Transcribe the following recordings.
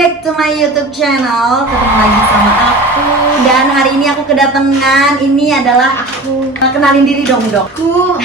back to my YouTube channel. Ketemu lagi sama aku. Dan hari ini aku kedatangan. Ini adalah aku. Kenalin diri dong, Dok. Aku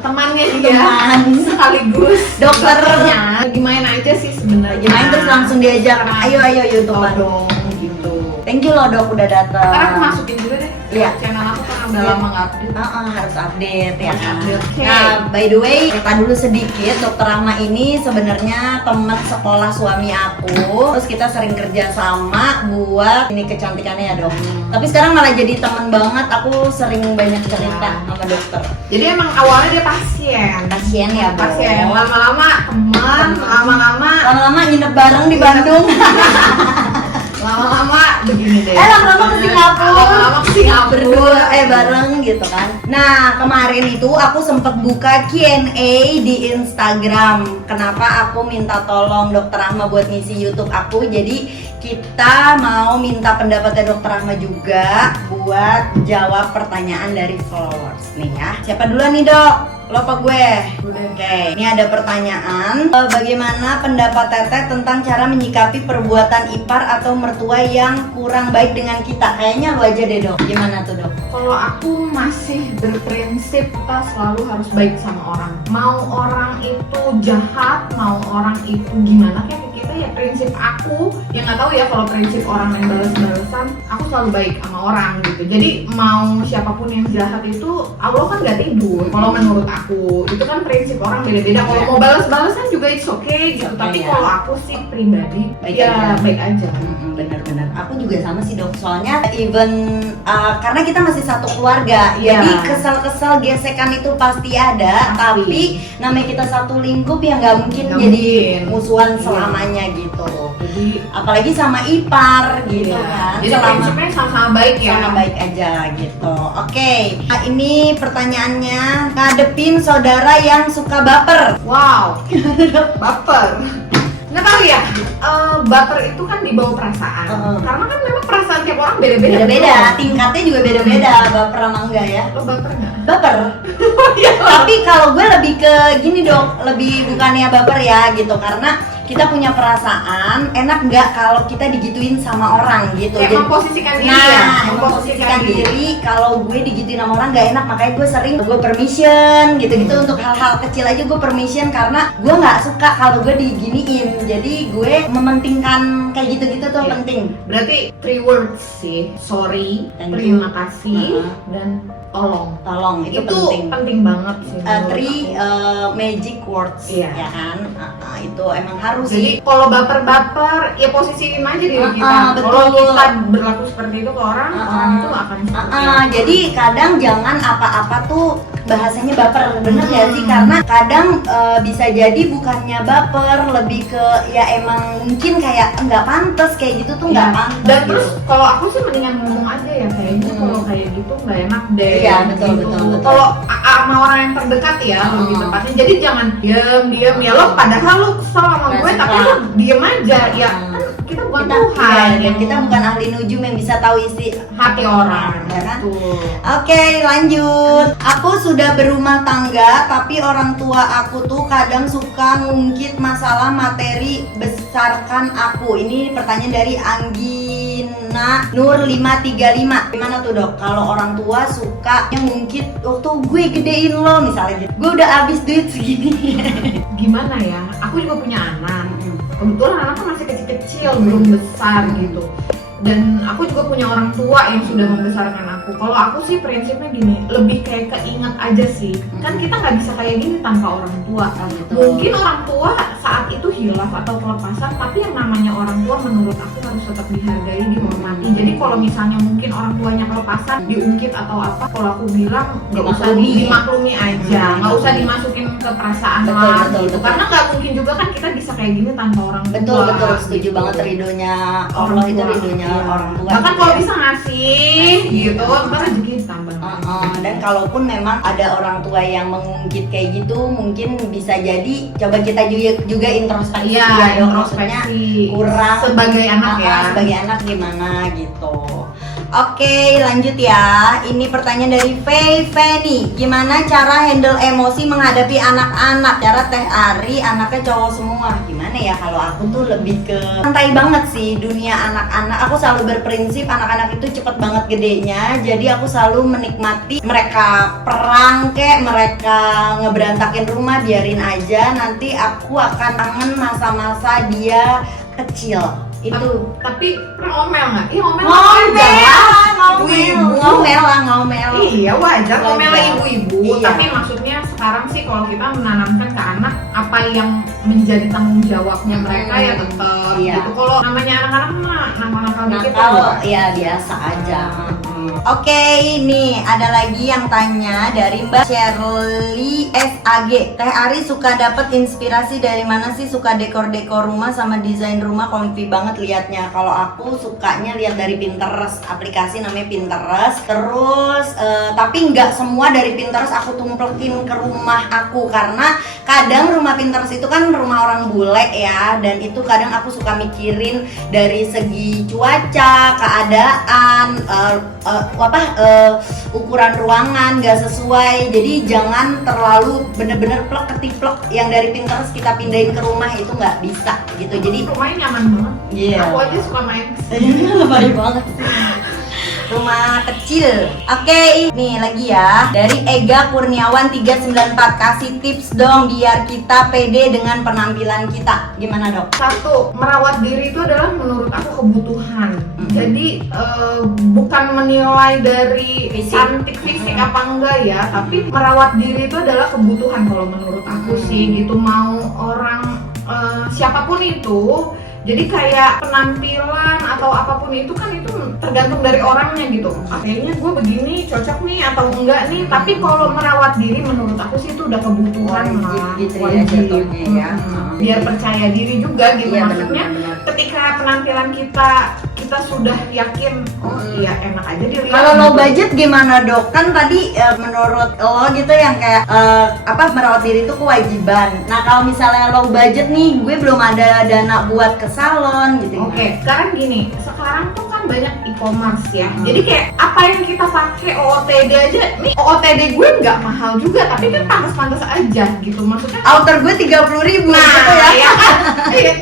temannya dia. Teman sekaligus dokternya. lagi main aja sih sebenarnya. Lagi main terus langsung diajak. Ayo YouTube dong gitu. Thank you loh, Dok, udah datang. Ntar aku masukin juga deh Iya. channel aku karena udah lama nggak update. Harus update ya kan. Oke. Nah, by the way, cerita dulu sedikit. Dokter Rahma ini sebenarnya teman sekolah suami aku. Terus kita sering kerja sama buat ini kecantikannya ya, Dok. Tapi sekarang malah jadi teman banget. Aku sering banyak cerita sama dokter. Jadi emang awalnya dia pasien. Pasien ya, Bro. Pasien. Lama-lama teman, Lama-lama nginep bareng di Bandung. lama-lama begini deh. Lama-lama ke Singapura. Lama-lama ke Singapura. Berdua bareng gitu kan. Nah, kemarin itu aku sempet buka Q&A di Instagram. Kenapa aku minta tolong Dokter Rahma buat ngisi YouTube aku. Jadi kita mau minta pendapatnya Dokter Rahma juga buat jawab pertanyaan dari followers nih ya. Siapa duluan nih, Dok? Lo apa gue? Oke, ini ada pertanyaan. Bagaimana pendapat Teteh tentang cara menyikapi perbuatan ipar atau mertua yang kurang baik dengan kita? Kayaknya lo aja deh, Dok. Gimana tuh, Dok? Kalau aku masih berprinsip kita selalu harus baik sama orang. Mau orang itu jahat, mau orang itu gimana kayak kita ya prinsip aku. Ya nggak tahu ya kalau prinsip orang yang balas-balasan, aku selalu baik sama orang gitu. Jadi mau siapapun yang jahat itu Allah kan nggak tidur. Kalau menurut aku itu kan prinsip orang beda-beda. Kalau mau balas-balasan juga it's okay gitu. Tapi ya. kalau aku sih pribadi Baik ya aja. baik aja. Bener-bener. Aku juga sama sih, Dok. Soalnya even karena kita masih satu keluarga, Iya. jadi kesel-kesel gesekan itu pasti ada. Pasti. Tapi namanya kita satu lingkup ya nggak mungkin Nggak jadi mungkin. musuhan Iya. selamanya gitu. Jadi Apalagi sama ipar gitu iya. kan. Jadi prinsipnya sama-sama baik ya. Sama baik aja gitu. Oke. Nah, ini pertanyaannya, ngadepin saudara yang suka baper. Wow, baper. Nggak tahu ya, baper itu kan dibawa perasaan. Karena kan memang perasaan tiap orang beda-beda. Beda-beda, tingkatnya juga beda-beda. Baper sama enggak ya? Lo baper nggak? Baper. Tapi kalau gue lebih ke gini, Dok, lebih bukannya baper ya gitu, karena kita punya perasaan enak nggak kalau kita digituin sama orang gitu. Kayak memposisikan diri nah, ya. memposisikan diri. Kalau gue digituin sama orang nggak enak, makanya gue sering gue permission gitu-gitu untuk hal-hal kecil aja gue permission karena gue nggak suka kalau gue diginiin. Jadi gue mementingkan kayak gitu-gitu tuh penting. Berarti 3 words sih, sorry, Thank you. terima kasih, dan tolong. Tolong itu penting. penting banget sih. menurut Three aku. magic words Iya. ya kan. Itu emang harus Jadi sih. kalau baper-baper, ya posisiin aja diri kita. betul. Kalau kita berlaku seperti itu ke orang, orang itu akan seperti itu. Jadi kadang jangan apa-apa tuh bahasanya baper, bener ya sih, karena kadang bisa jadi bukannya baper, lebih ke ya emang mungkin kayak nggak pantas kayak gitu tuh nggak Iya. pantas. Dan gitu. terus kalau aku sih mendingan ngomong aja ya kayaknya kalau kayak gitu nggak enak deh. Iya, betul, gitu. betul. Kalau sama orang yang terdekat ya lebih tepatnya. Jadi jangan diem ya lo padahal lo kesel sama Nggak gue suka. tapi lo diem aja ya kan kita bukan Tuhan dan kita bukan ahli nujum yang bisa tahu isi hati orang ya kan? Betul. Oke, lanjut. Aku sudah berumah tangga, tapi orang tua aku tuh kadang suka ngungkit masalah materi besarkan aku. Ini pertanyaan dari Anggina Nur 535. Gimana tuh, Dok? Kalau orang tua suka yang ngungkit waktu gue gedein lo misalnya gitu. Gue udah habis duit segini. Gimana ya? Aku juga punya anak. Kebetulan anaknya masih kecil-kecil, belum besar gitu. Dan aku juga punya orang tua yang sudah membesarkan aku. Kalau aku sih prinsipnya gini, lebih kayak keinget aja sih. Kan kita nggak bisa kayak gini tanpa orang tua. Mungkin orang tua saat itu hilaf atau kelepasan, tapi yang namanya orang tua menurut aku harus tetap dihargai, dihormati. Jadi kalau misalnya mungkin orang tuanya kelepasan, diungkit atau apa, kalau aku bilang nggak usah dimaklumi aja, nggak usah dimasukin ke perasaan lah gitu. Karena nggak mungkin juga kan kita bisa kayak gini tanpa orang tua. Betul, setuju gitu. banget. Ridhonya Allah itu tua. ridhonya Iya. orang tua. Bahkan gitu kalau ya. bisa ngasih gitu, ntar rezeki tambah. Dan kalaupun memang ada orang tua yang mengungkit kayak gitu, mungkin bisa jadi coba kita juga introspeksi Iya, ya, Dok. Maksudnya introspeksi kurang sebagai anak ya. sebagai anak gimana gitu. Oke, lanjut ya. Ini pertanyaan dari Feni. Gimana cara handle emosi menghadapi anak-anak? Cara Teh Ari anaknya cowok semua. Gimana ya, kalau aku tuh lebih ke santai banget sih dunia anak-anak. Aku selalu berprinsip anak-anak itu cepet banget gedenya. Jadi aku selalu menikmati mereka perang kek, mereka ngeberantakin rumah, biarin aja. Nanti aku akan kangen masa-masa dia kecil. Itu Tapi pernah ngomel nggak? Iya ngomel ngomel. Iya wajar ngomel Wajar. ibu-ibu. Iya. Tapi maksudnya sekarang sih kalau kita menanamkan ke anak apa yang menjadi tanggung jawabnya mereka ya tetap Iya. gitu. Kalau namanya anak-anak mah nakal-nakal dikit Nakal aja. ya biasa aja. Oke, ini ada lagi yang tanya dari Mbak Shirley SAG. Teh Ari suka dapat inspirasi dari mana sih? Suka dekor-dekor rumah sama desain rumah, comfy banget liatnya. Kalau aku sukanya lihat dari Pinterest, aplikasi namanya Pinterest. Terus tapi nggak semua dari Pinterest aku tumplekin ke rumah aku, karena kadang rumah Pinterest itu kan rumah orang bule ya, dan itu kadang aku suka mikirin dari segi cuaca, keadaan, ukuran ruangan nggak sesuai. Jadi jangan terlalu bener-bener plek ketiplek yang dari Pinterest kita pindahin ke rumah, itu nggak bisa gitu. Jadi Rumahnya nyaman banget. Iya. Aku aja suka main. lebay banget sih. Rumah kecil. Oke, nih lagi ya. Dari Ega Kurniawan 394, kasih tips dong biar kita pede dengan penampilan kita. Gimana, Dok? Satu, merawat diri itu adalah menurut aku kebutuhan. Jadi bukan menilai dari Fisik. cantik fisik apa enggak ya, tapi merawat diri itu adalah kebutuhan kalau menurut aku sih gitu. Mau orang siapapun itu, jadi kayak penampilan atau apapun itu kan itu tergantung dari orangnya gitu. Kayaknya gue begini cocok nih atau enggak nih. Tapi kalau merawat diri menurut aku sih itu udah kebutuhan Wajib lah. gitu ya jatuhnya ya. Biar percaya diri juga gitu. Iya, Maksudnya benar-benar. ketika penampilan kita sudah yakin, oh iya enak aja dilihat. Kalau low budget gimana, Dok? Kan tadi menurut lo gitu yang kayak merawat diri itu kewajiban. Nah, kalau misalnya low budget nih, gue belum ada dana buat ke salon gitu. Oke, sekarang gini, sekarang tuh kan banyak e-commerce ya. Jadi kayak apa yang kita pakai OOTD aja, nih OOTD gue nggak mahal juga, tapi kan pantas-pantas aja gitu. Maksudnya Outer gue 30.000 nah, gitu ya. ya kan,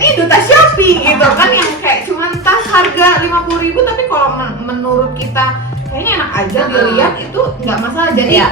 ini duta Shopee gitu kan yang kayak cuma tas harga 50.000, tapi kalau menurut kita kayaknya enak aja dilihat itu nggak masalah. Jadi Iya.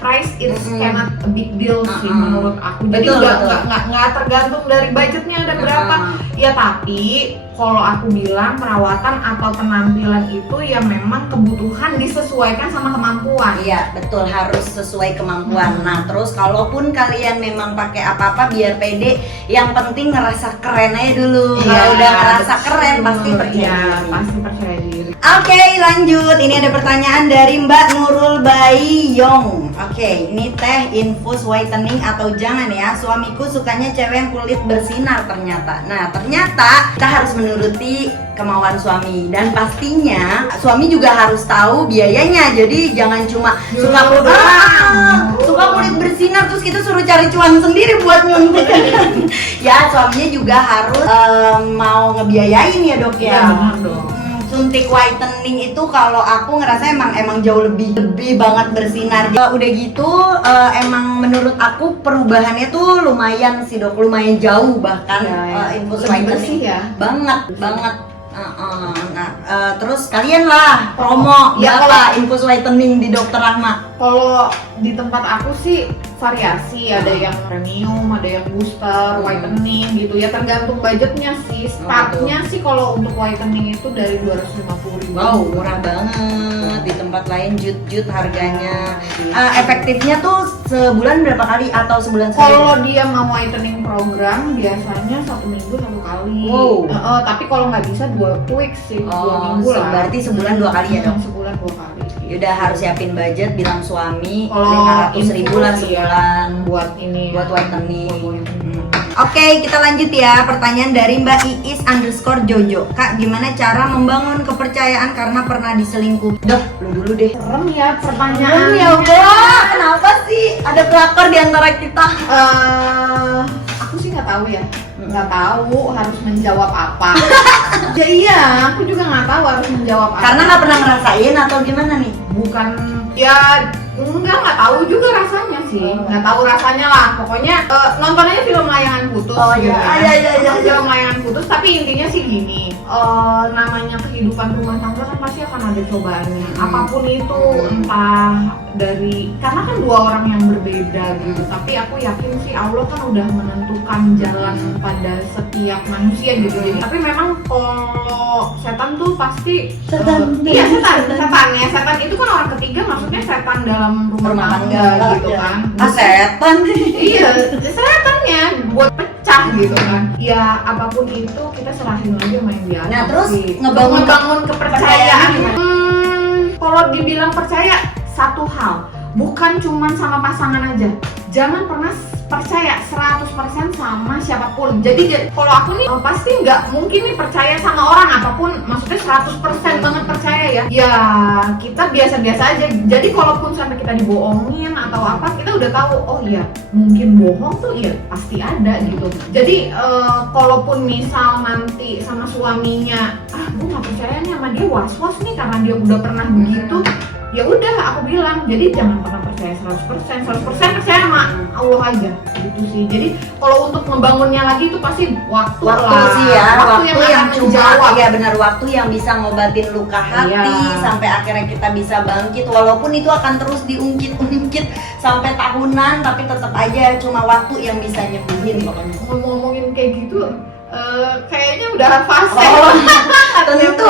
Price it's cannot a big deal sih menurut aku. Jadi Betul, nggak tergantung dari budgetnya ada berapa. Ya tapi kalau aku bilang perawatan atau penampilan itu ya memang kebutuhan disesuaikan sama kemampuan. Iya, betul, harus sesuai kemampuan. Nah, terus kalaupun kalian memang pakai apa-apa biar pede, yang penting ngerasa keren aja dulu. Kalau udah ngerasa keren pasti percaya diri. Pasti percaya diri. Oke, lanjut. Ini ada pertanyaan dari Mbak Nurul Bayong. Oke, ini teh infus whitening atau jangan ya? Suamiku sukanya cewek yang kulit bersinar ternyata. Nah, ternyata kita harus menuruti kemauan suami, dan pastinya suami juga harus tahu biayanya. Jadi jangan cuma suka kulit bersinar terus kita suruh cari cuan sendiri buat nyuntik. Ya, suaminya juga harus mau ngebiayain ya, Dok ya. Iya, benar dong. Suntik whitening itu kalau aku ngerasa emang jauh lebih banget bersinar. Udah gitu emang menurut aku perubahannya tuh lumayan sih, Dok, lumayan jauh bahkan infus Lebih whitening bersih ya. banget. Terus kalian lah promo Ya, berapa infus whitening di Dokter Rahma? Kalau di tempat aku sih variasi, ada yang premium, ada yang booster, whitening gitu ya, tergantung budgetnya sih. Startnya sih kalau untuk whitening itu dari 250.000. Wow, murah banget. Di tempat lain jut harganya. Efektifnya tuh sebulan berapa kali atau sebulan sekali? Kalau dia mau whitening program biasanya 1 minggu 1 kali. Wow. Tapi kalau nggak bisa 2 weeks sih, 2 minggu lah. Berarti sebulan 2 kali ya, Dok? Sebulan 2 kali. Yaudah, harus siapin budget, bilang suami Kalau 500.000 lah infus ya, sebulan buat ini buat whitening. buat whitening. Oke, kita lanjut ya. Pertanyaan dari Mbak Iis_Jojo. Kak, gimana cara membangun kepercayaan karena pernah diselingkuh? Dok, lu dulu deh. Serem ya pertanyaannya. Ya, Mbak. Kenapa sih ada pelakor di antara kita? Aku aku sih nggak tahu ya, nggak tahu harus menjawab apa. Ya iya, aku juga nggak tahu harus menjawab apa. Karena nggak pernah ngerasain atau gimana nih? Bukan, ya nggak tahu juga rasanya sih, nggak tahu rasanya lah. Pokoknya nonton aja film Layangan Putus. Oh gitu iya, ya. iya. Film Layangan Putus, tapi intinya sih gini, namanya kehidupan rumah tangga kan pasti akan ada cobaannya. Apapun itu, entah dari, karena kan dua orang yang berbeda gitu. Tapi aku yakin sih Allah kan udah menentukan jalan pada setiap manusia gitu. Jadi, tapi memang kalau setan tuh pasti iya setan itu kan orang ketiga, maksudnya setan dalam rumah tangga gitu kan. Setan. Iya, setannya buat pecah gitu kan. Ya apapun itu kita serahin aja sama yang di atas. Nah, terus sih. ngebangun kepercayaan. Kalau dibilang percaya, satu hal, bukan cuman sama pasangan aja. Jangan pernah percaya 100% sama siapapun. Jadi kalau aku nih pasti nggak mungkin nih percaya sama orang apapun, maksudnya 100% banget percaya ya. Ya kita biasa-biasa aja. Jadi kalaupun sampai kita dibohongin atau apa, kita udah tahu oh iya mungkin bohong tuh ya pasti ada gitu. Jadi kalaupun misal nanti sama suaminya, gue nggak percaya nih sama dia, was-was nih karena dia udah pernah begitu. Ya udah aku bilang, jadi jangan pernah percaya 100% percaya sama Allah aja gitu sih. Jadi kalau untuk ngebangunnya lagi itu pasti waktu lah. Sih ya, waktu yang menjawab. Ya benar, waktu yang bisa ngobatin luka hati sampai akhirnya kita bisa bangkit. Walaupun itu akan terus diungkit-ungkit sampai tahunan, tapi tetap aja cuma waktu yang bisa nyembuhin pokoknya. Ngomongin kayak gitu kayaknya udah fase. Tentu.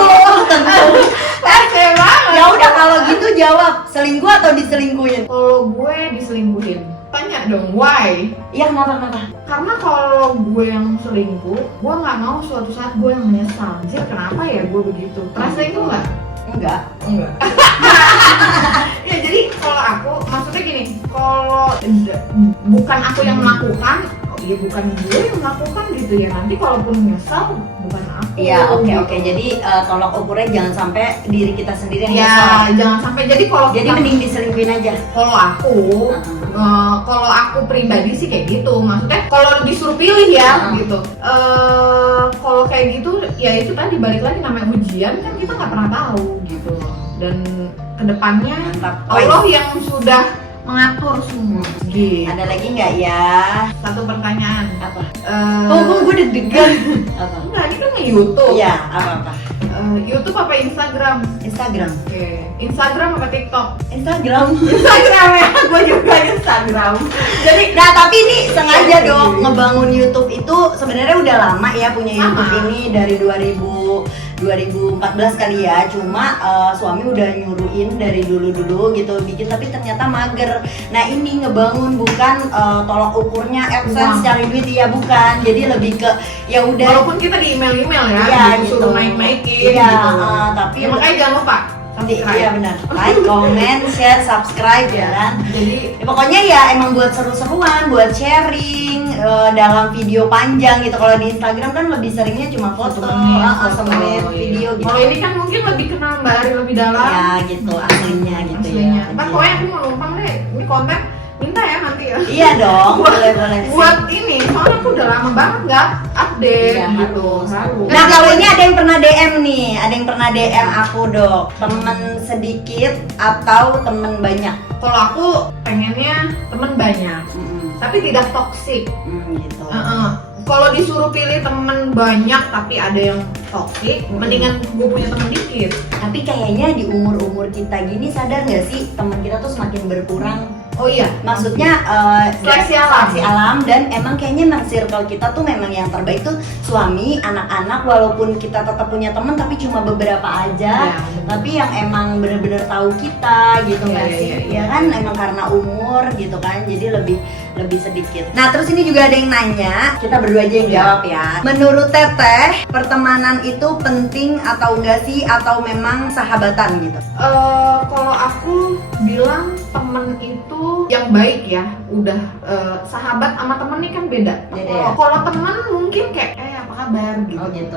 Fase banget. Ya udah kalau gitu jawab, selingkuh atau diselingkuhin? Kalau gue diselingkuhin, tanya dong why? Iya, kenapa? Karena kalau gue yang selingkuh, gue nggak mau suatu saat gue yang menyesal. Jadi kenapa ya gue begitu? Pernah selingkuh nggak? Enggak. Ya jadi kalau aku, maksudnya gini, kalau bukan aku yang melakukan, ya bukan gue yang melakukan gitu ya. Nanti kalaupun menyesal, bukan aku. Iya, oke. Gitu. Jadi tolak ukurnya jangan sampai diri kita sendiri yang Ya, nyesal. jangan sampai. Jadi kalau Mending diselingkuhin aja. Kalau aku, kalau aku pribadi sih kayak gitu. Maksudnya kalau disuruh pilih ya, gitu. Kalau kayak gitu, ya itu tadi balik lagi namanya ujian kan kita nggak pernah tahu gitu. Dan kedepannya Allah yang sudah mengatur semua. Gitu. Ada lagi nggak ya? Satu pertanyaan. Apa? Gue deg-degan. Apa? Enggak, ini kan YouTube. Iya, apa? YouTube apa Instagram? Instagram. Oke. Instagram apa TikTok? Instagram Ya, gue juga Instagram. Jadi, nah tapi ini sengaja dong ngebangun YouTube itu sebenarnya udah lama ya punya YouTube ini dari 2014 kali ya. Cuma suami udah nyuruhin dari dulu gitu bikin, tapi ternyata mager. Nah ini ngebangun bukan tolak ukurnya AdSense cari duit ya, bukan. Jadi lebih ke ya udah. Walaupun kita di email ya, iya, disuruh naik-naikin iya, gitu. tapi Ya, makanya jangan lupa subscribe. Iya benar. Like, comment, share, subscribe ya kan. Jadi Pokoknya ya emang buat seru-seruan, buat sharing dalam video panjang gitu. Kalau di Instagram kan lebih seringnya cuma foto, semenit video gitu. Kalau ini kan mungkin lebih kenal Mbak Ari lebih dalam. Ya gitu, aslinya gitu ya. Ntar pokoknya aku mau numpang deh, ini konten minta ya nanti ya. Iya dong, boleh sih. Buat ini, soalnya aku udah lama banget nggak update Iya, gitu. harus. Nah kalau ini ada yang pernah DM nih, ada yang pernah DM aku Dok, temen sedikit atau temen banyak? Kalau aku pengennya temen banyak, tapi tidak toksik. Gitu. Kalau disuruh pilih temen banyak tapi ada yang toksik, mendingan gue punya temen dikit. Tapi kayaknya di umur-umur kita gini sadar nggak sih teman kita tuh semakin berkurang? Oh iya, Maksudnya Seleksi alam dan emang kayaknya emang circle kita tuh memang yang terbaik tuh suami, anak-anak, walaupun kita tetap punya teman tapi cuma beberapa aja. Tapi yang emang bener-bener tahu kita gitu nggak sih? Ya kan emang karena umur gitu kan, jadi lebih sedikit. Nah terus ini juga ada yang nanya, kita berdua aja yang jawab ya. Menurut Teteh, pertemanan itu penting atau enggak sih, atau memang sahabatan gitu? Kalau aku bilang temen itu yang baik ya, udah sahabat sama temen nih kan beda. Kalau temen mungkin kayak apa kabar gitu. Oh gitu.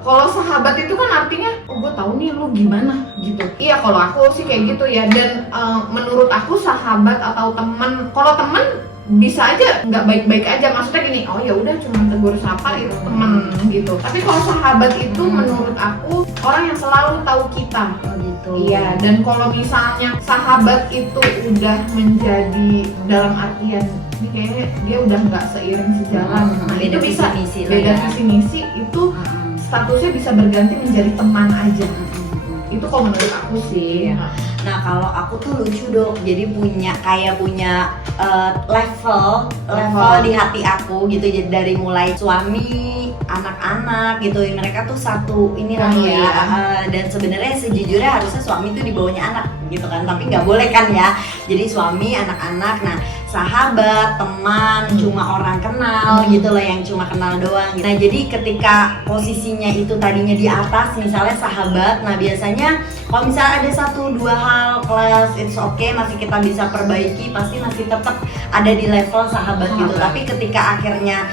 Kalau sahabat itu kan artinya, gue tahu nih lu gimana gitu. Iya kalau aku sih kayak gitu ya. Dan menurut aku sahabat atau temen, kalau temen bisa aja nggak baik-baik aja, maksudnya gini, oh ya udah cuma tegur sapa itu teman gitu. Tapi kalau sahabat itu menurut aku orang yang selalu tahu kita. Oh gitu. Iya, dan kalau misalnya sahabat itu udah menjadi dalam artian ini kayaknya dia udah nggak seiring sejalan, nah Beda itu bisa visi-misi lah beda ya. visi misi itu statusnya bisa berganti menjadi teman aja. Itu kalau menurut aku sih. Nah kalau aku tuh lucu dok, jadi punya level di hati aku gitu, jadi dari mulai suami, anak-anak gitu, mereka tuh satu inilah Oh, ya. iya. Dan sebenarnya sejujurnya harusnya suami tuh di bawahnya anak gitu kan, tapi nggak boleh kan ya. Jadi suami, anak-anak, nah sahabat, teman, cuma orang kenal gitu loh, yang cuma kenal doang. Nah jadi ketika posisinya itu tadinya di atas, misalnya sahabat, nah biasanya kalau misalnya ada 1-2 hal kelas it's okay, masih kita bisa perbaiki, pasti masih tetap ada di level sahabat gitu. Tapi ketika akhirnya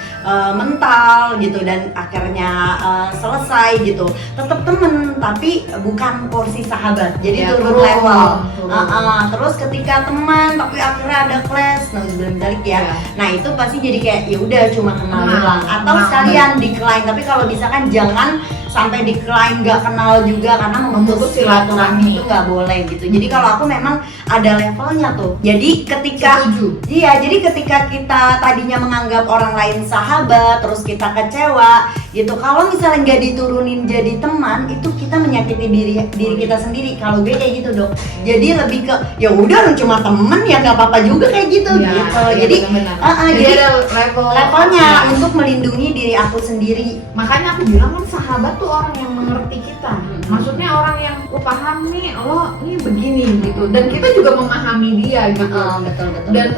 mental gitu dan akhirnya selesai gitu, tetap temen tapi bukan porsi sahabat, jadi Ya, turun level. turun. Terus ketika teman tapi akhirnya ada clash, nah balik ya. Ya. Nah itu pasti jadi kayak ya udah cuma kenal Kenal. doang, atau Kenal. sekalian decline. Tapi kalau bisa kan jangan sampai decline, nggak kenal juga, karena memutus silaturahmi itu nggak boleh gitu. Jadi kalau aku memang ada levelnya tuh. Jadi ketika Setuju. iya, jadi ketika kita tadinya menganggap orang lain sahabat, terus kita kecewa gitu. Kalau misalnya nggak diturunin jadi teman, itu kita menyakiti diri kita sendiri. Kalau gue kayak gitu dok. Jadi lebih ke ya udah lu cuma temen ya nggak apa-apa juga kayak gitu Ya, gitu. iya, Jadi benar-benar. jadi ada levelnya ya. untuk melindungi diri aku sendiri. Makanya aku bilang kan sahabat tuh orang yang mengerti kita. Maksudnya orang yang lu paham nih, lo ini begini gitu. Dan kita juga memahami dia gitu. Betul. Dan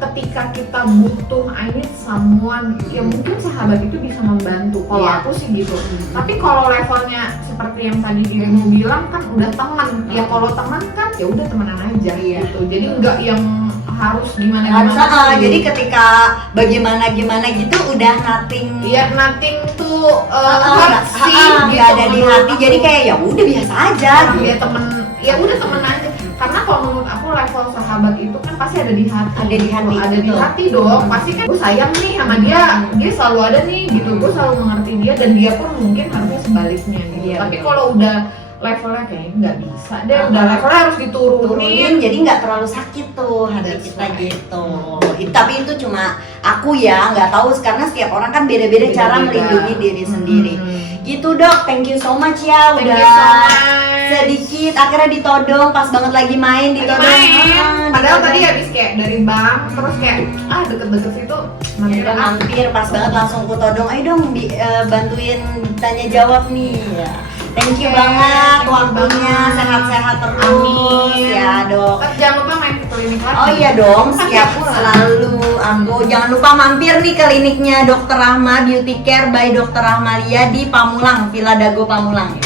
ketika kita butuh I need someone, ya mungkin sahabat itu bisa membantu. Kalau Iya. aku sih gitu. Tapi kalau levelnya seperti yang tadi dirimu bilang kan udah teman. Ya kalau teman kan ya udah temenan aja Iya. gitu. Jadi nggak yang harus gimana Harus, sih. jadi ketika bagaimana gitu udah nothing. Iya, nothing tuh hurt sih gitu. nggak ada di menurut hati, aku. jadi kayak ya udah biasa aja Orang gitu. dia temen, ya udah temen aja. Karena kalau menurut aku level sahabat itu kan pasti ada di hati. Ada di hati, Ada di betul. hati dong. Pasti kan gue sayang nih sama dia, dia selalu ada nih gitu. Gue selalu mengerti dia dan dia pun mungkin harusnya sebaliknya gitu. Iya, Tapi betul. kalau udah levelnya kayak nggak bisa deh, udah levelnya harus Turunin, diturunin. jadi nggak terlalu sakit tuh hati That's kita right. gitu. Tapi itu cuma aku ya, nggak tahu karena setiap orang kan beda-beda cara Beda-beda. melindungi diri sendiri. Gitu dok, thank you so much ya Thank udah you so much. sedikit akhirnya ditodong pas banget lagi main Lagi ditodong. main. Padahal ditodong. tadi habis kayak dari bank, terus kayak deket-deket situ mampir Udah mampir pas banget langsung ku todong, ayo dong bantuin tanya jawab nih ya. Thank you Oke, banget thank you waktunya, banget. sehat-sehat terus. Amin. Ya dok. Terus jangan lupa main ke klinik lagi. Oh iya dong, Pasti siap aku lah. selalu aku. Jangan lupa mampir nih kliniknya Dr. Rahma Beauty Care by Dr. Rahmalia di Pamulang, Villa Dago Pamulang.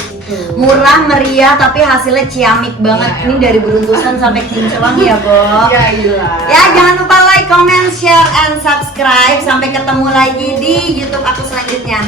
Murah, meriah, tapi hasilnya ciamik banget. Iya, Ini iya. dari beruntusan sampai kinclong ya, Bo. Ya iyalah. Ya, jangan lupa like, comment, share, and subscribe. Sampai ketemu lagi di YouTube aku selanjutnya.